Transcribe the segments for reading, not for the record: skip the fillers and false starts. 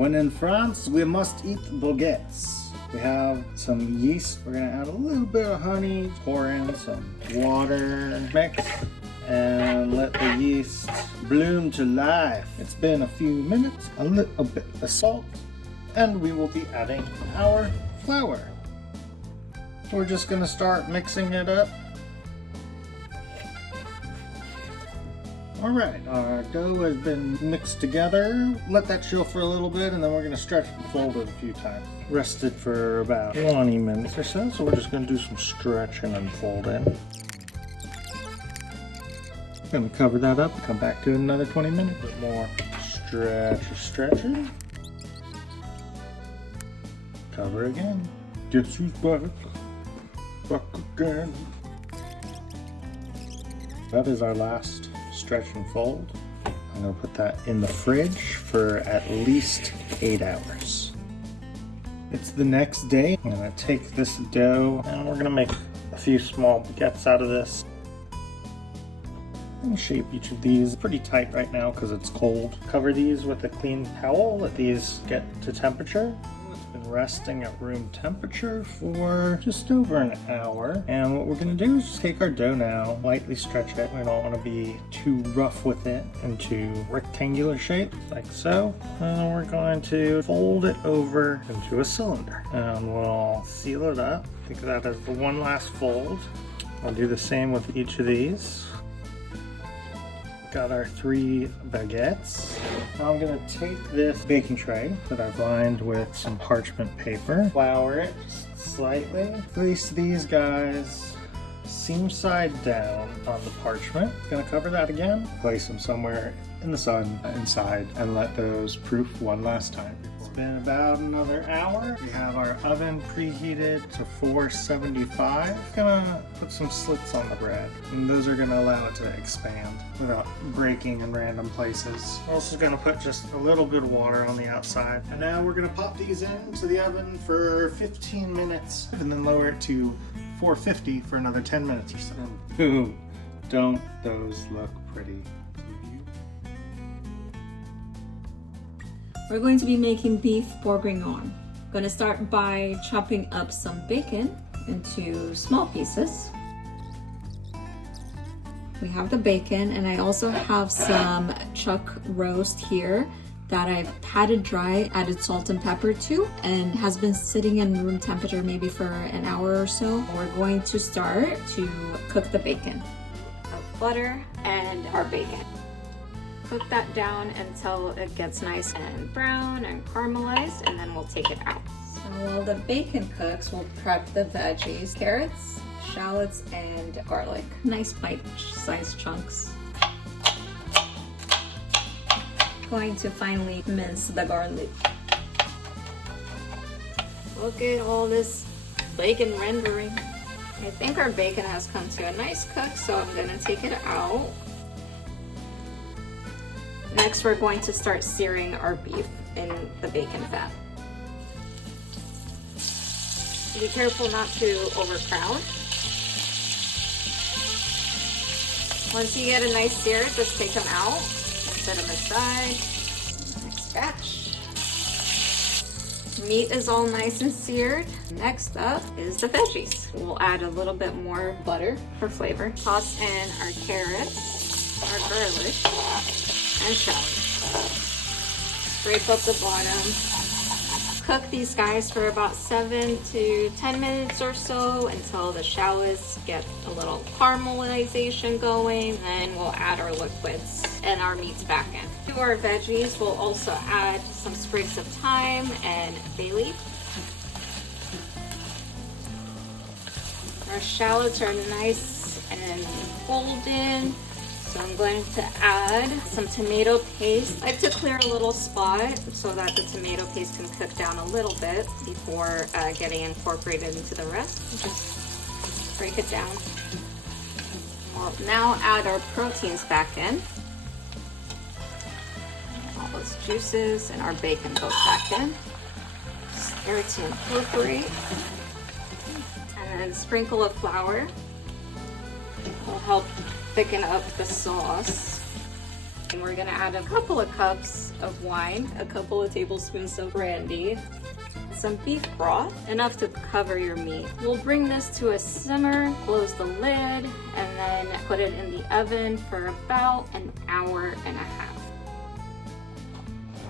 When in France, we must eat baguettes. We have some yeast. We're gonna add a little bit of honey, pour in some water, mix, and let the yeast bloom to life. It's been a few minutes, a little bit of salt, and we will be adding our flour. We're just gonna start mixing it up. Alright, our dough has been mixed together. Let that chill for a little bit, and then we're going to stretch and fold it a few times. Rest it for about 20 minutes or so, so we're just going to do some stretching and folding. Going to cover that up, come back to another 20 minutes. A bit more stretching. Cover again. Guess who's back? Back again. That is our last stretch and fold. I'm going to put that in the fridge for at least 8 hours. It's the next day. I'm going to take this dough and we're going to make a few small baguettes out of this. I'm going to shape each of these pretty tight right now because it's cold. Cover these with a clean towel, let these get to temperature. Been resting at room temperature for just over an hour, and what we're going to do is just take our dough now, lightly stretch it. We don't want to be too rough with it, into rectangular shape like so, and we're going to fold it over into a cylinder and we'll seal it up. Think of that as the one last fold. I'll do the same with each of these. Got our 3 baguettes. Now I'm going to take this baking tray that I've lined with some parchment paper, flour it just slightly, place these guys seam side down on the parchment. Going to cover that again, place them somewhere in the sun inside, and let those proof one last time. It's been about another hour. We have our oven preheated to 475. Gonna put some slits on the bread, and those are gonna allow it to expand without breaking in random places. We're also gonna put just a little bit of water on the outside. And now we're gonna pop these into the oven for 15 minutes and then lower it to 450 for another 10 minutes or so. Ooh, don't those look pretty? We're going to be making beef bourguignon. I'm going to start by chopping up some bacon into small pieces. We have the bacon, and I also have some chuck roast here that I've patted dry, added salt and pepper to, and has been sitting in room temperature maybe for an hour or so. We're going to start to cook the bacon. Butter and our bacon. Cook that down until it gets nice and brown and caramelized, and then we'll take it out. So while the bacon cooks, we'll prep the veggies, carrots, shallots, and garlic. Nice bite-sized chunks. Going to finally mince the garlic. Look at all this bacon rendering. I think our bacon has come to a nice cook, so I'm gonna take it out. Next, we're going to start searing our beef in the bacon fat. Be careful not to overcrowd. Once you get a nice sear, just take them out, set them aside. Next batch. Meat is all nice and seared. Next up is the veggies. We'll add a little bit more butter for flavor. Toss in our carrots, our garlic, and shallots. Scrape up the bottom. Cook these guys for about 7 to 10 minutes or so until the shallots get a little caramelization going. Then we'll add our liquids and our meats back in. To our veggies, we'll also add some sprigs of thyme and bay leaf. Our shallots are nice and golden. So I'm going to add some tomato paste. I like to clear a little spot so that the tomato paste can cook down a little bit before getting incorporated into the rest. Just break it down. We'll now add our proteins back in. All those juices and our bacon goes back in. Stir to incorporate. And then sprinkle of flour. Will help thicken up the sauce. And we're gonna add a couple of cups of wine, a couple of tablespoons of brandy, some beef broth, enough to cover your meat. We'll bring this to a simmer, close the lid, and then put it in the oven for about an hour and a half.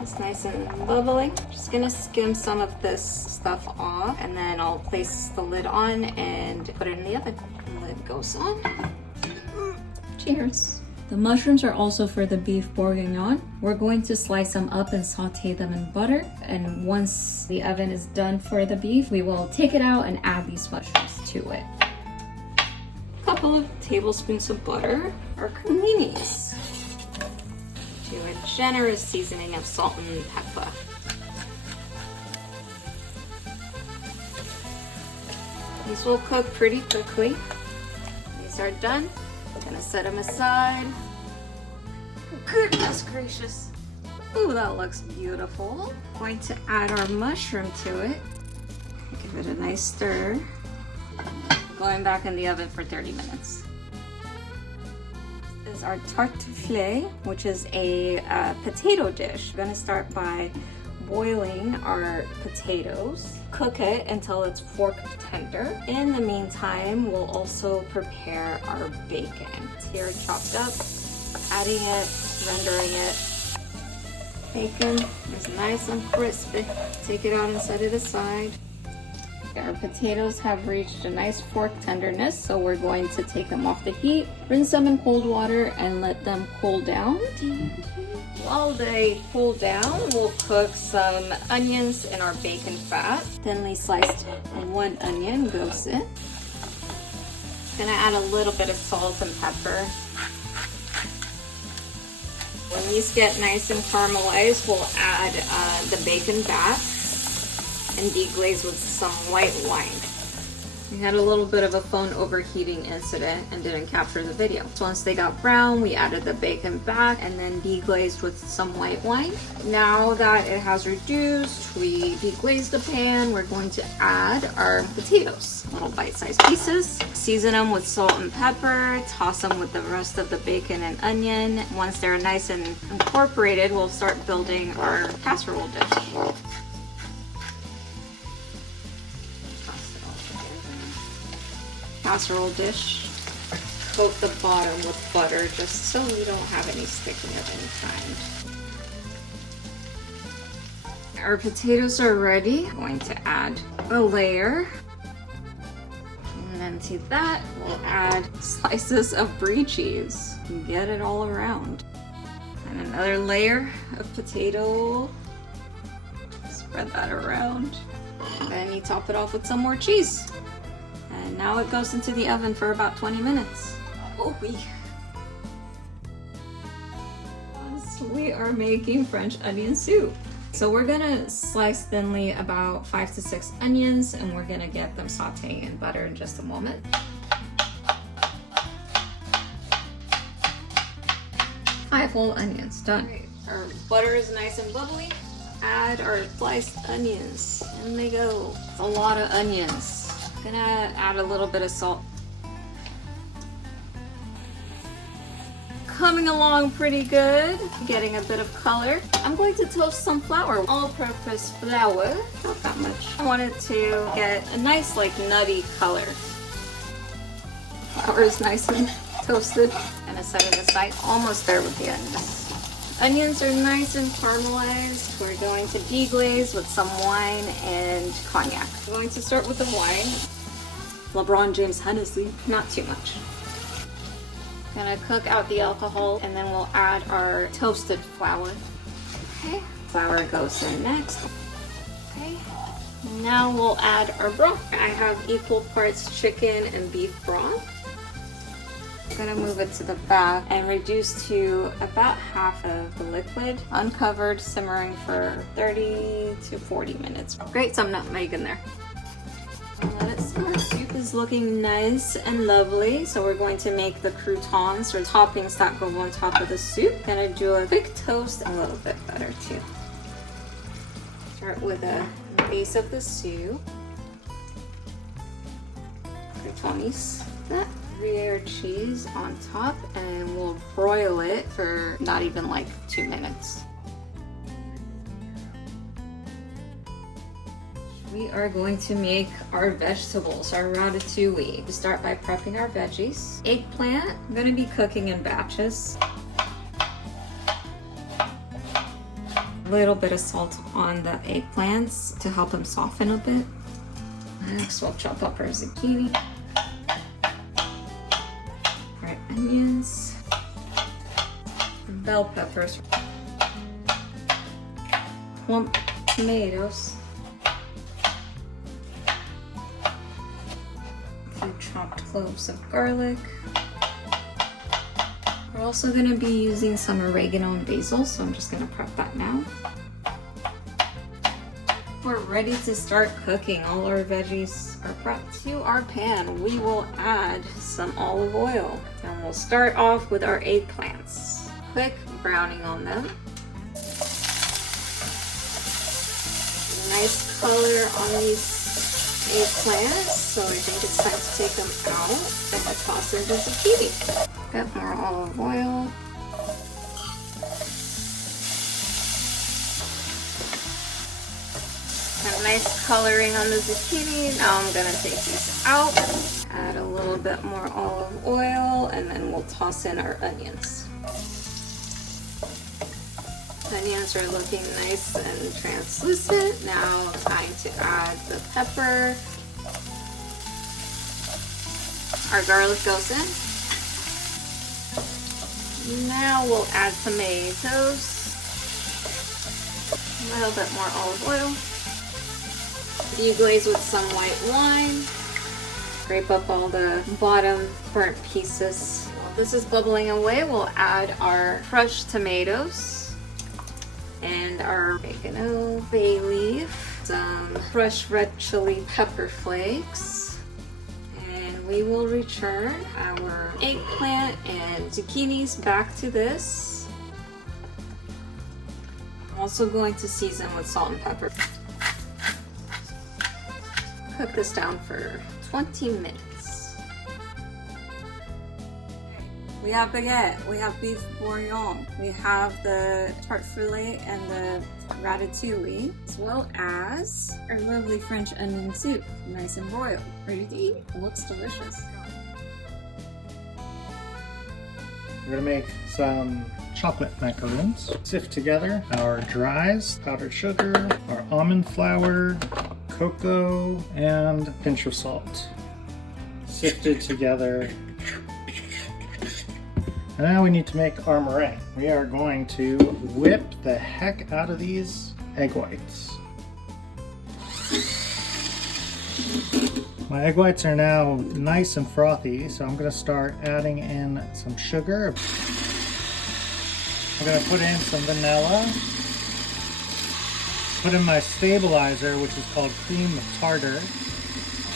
It's nice and bubbling. Just gonna skim some of this stuff off, and then I'll place the lid on and put it in the oven. The lid goes on. Cheers. The mushrooms are also for the beef bourguignon. We're going to slice them up and saute them in butter. And once the oven is done for the beef, we will take it out and add these mushrooms to it. A couple of tablespoons of butter, our creminis. Do a generous seasoning of salt and pepper. These will cook pretty quickly. These are done. I'm gonna set them aside. Goodness gracious. Ooh, that looks beautiful. Going to add our mushroom to it. Give it a nice stir. Going back in the oven for 30 minutes. This is our tartufle, which is a potato dish. We're gonna start by boiling our potatoes. Cook it until it's fork tender. In the meantime, we'll also prepare our bacon. It's here chopped up, adding it, rendering it. Bacon is nice and crispy. Take it out and set it aside. Our potatoes have reached a nice fork tenderness, so we're going to take them off the heat, rinse them in cold water, and let them cool down. While they cool down, we'll cook some onions in our bacon fat. Thinly sliced one onion goes in. Gonna add a little bit of salt and pepper. When these get nice and caramelized, we'll add the bacon back and deglaze with some white wine. We had a little bit of a phone overheating incident and didn't capture the video. So once they got brown, we added the bacon back and then deglazed with some white wine. Now that it has reduced, we deglazed the pan. We're going to add our potatoes, little bite-sized pieces. Season them with salt and pepper, toss them with the rest of the bacon and onion. Once they're nice and incorporated, we'll start building our casserole dish. Casserole dish, coat the bottom with butter just so we don't have any sticking of any kind. Our potatoes are ready. I'm going to add a layer, and then to that we'll add slices of brie cheese and get it all around. And another layer of potato. Spread that around. And then you top it off with some more cheese. And now it goes into the oven for about 20 minutes. Oh, we are making French onion soup. So we're gonna slice thinly about 5 to 6 onions, and we're gonna get them sauteing in butter in just a moment. Five whole onions, done. Our butter is nice and bubbly. Add our sliced onions, and they go. It's a lot of onions. Gonna add a little bit of salt. Coming along pretty good, getting a bit of color. I'm going to toast some flour, all-purpose flour, not that much. I want it to get a nice like nutty color. Flour is nice and toasted. Gonna set it aside, almost there with the onions. Onions are nice and caramelized. We're going to deglaze with some wine and cognac. I'm going to start with the wine. LeBron James Hennessy, not too much. Gonna cook out the alcohol, and then we'll add our toasted flour. Okay, flour goes in next. Okay, now we'll add our broth. I have equal parts chicken and beef broth. I'm gonna move it to the back and reduce to about half of the liquid, uncovered, simmering for 30 to 40 minutes. Grate some nutmeg in there. Let it simmer. Soup is looking nice and lovely, so we're going to make the croutons or toppings that go on top of the soup. Gonna do a quick toast, a little bit better too. Start with the base of the soup. Croutonis. Gruyere cheese on top, and we'll broil it for not even like 2 minutes. We are going to make our vegetables, our ratatouille. We start by prepping our veggies. Eggplant, I'm gonna be cooking in batches. A little bit of salt on the eggplants to help them soften a bit. Next, we'll chop up our zucchini. Our onions. Bell peppers. Plump tomatoes. Chopped cloves of garlic. We're also going to be using some oregano and basil, so I'm just going to prep that now. We're ready to start cooking. All our veggies are prepped. To our pan, we will add some olive oil, and we'll start off with our eggplants. Quick browning on them. Nice color on these eggplants, so I think it's time to take them out and I'll toss in the zucchini. Got more olive oil. Got nice coloring on the zucchini. Now I'm gonna take these out. Add a little bit more olive oil, and then we'll toss in our onions. Onions are looking nice and translucent. Now time to add the pepper. Our garlic goes in. Now we'll add tomatoes. A little bit more olive oil. Deglaze with some white wine. Scrape up all the bottom burnt pieces. While this is bubbling away, we'll add our crushed tomatoes and our oregano, bay leaf, some crushed red chili pepper flakes, and we will return our eggplant and zucchinis back to this. I'm also going to season with salt and pepper. Cook this down for 20 minutes. We have baguette, we have beef bourguignon, we have the tarte fleur and the ratatouille, as well as our lovely French onion soup, nice and broiled. Ready to eat? It looks delicious. We're gonna make some chocolate macaroons. Sift together our dries, powdered sugar, our almond flour, cocoa, and a pinch of salt. Sifted together. And now we need to make our meringue. We are going to whip the heck out of these egg whites. My egg whites are now nice and frothy, so I'm going to start adding in some sugar. I'm going to put in some vanilla. Put in my stabilizer, which is called cream of tartar.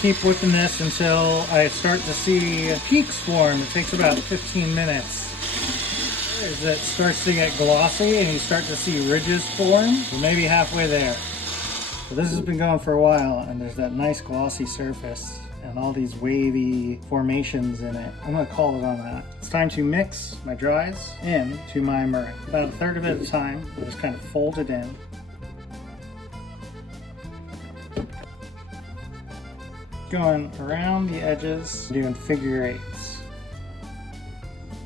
Keep whipping this until I start to see peaks form. It takes about 15 minutes. As it starts to get glossy and you start to see ridges form, we're maybe halfway there. So this has been going for a while, and there's that nice glossy surface and all these wavy formations in it. I'm gonna call it on that. It's time to mix my dries into my meringue. About a third of it at a time. I just kind of fold it in. Going around the edges, doing figure eights.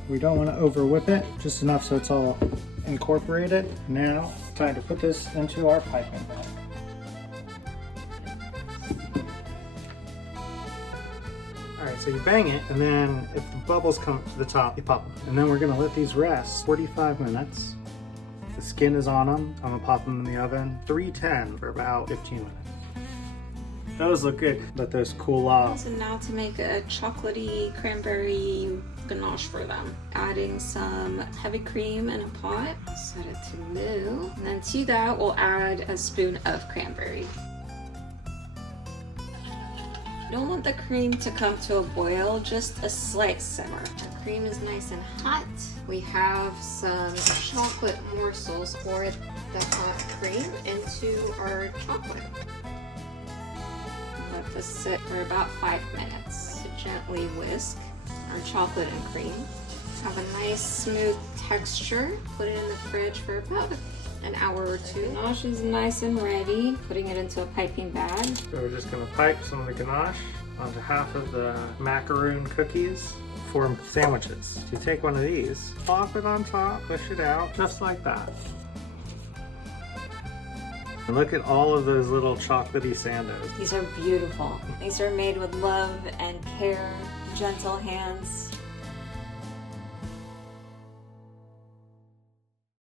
We don't want to over whip it, just enough so it's all incorporated. Now, time to put this into our piping bag. Alright, so you bang it, and then if the bubbles come to the top, you pop them. And then we're going to let these rest 45 minutes. The skin is on them. I'm going to pop them in the oven, 310 for about 15 minutes. Those look good. Let those cool off. So now to make a chocolatey cranberry ganache for them. Adding some heavy cream in a pot. Set it to new. And then to that we'll add a spoon of cranberry. You don't want the cream to come to a boil, just a slight simmer. Our cream is nice and hot. We have some chocolate morsels. Pour the hot cream into our chocolate. Let this sit for about 5 minutes. Gently whisk. our chocolate and cream. Have a nice smooth texture. Put it in the fridge for about an hour or two. The ganache is nice and ready. Putting it into a piping bag. So we're just gonna pipe some of the ganache onto half of the macaroon cookies. Form sandwiches. So you take one of these, plop it on top, push it out, just like that. And look at all of those little chocolatey sandos. These are beautiful. These are made with love and care, gentle hands.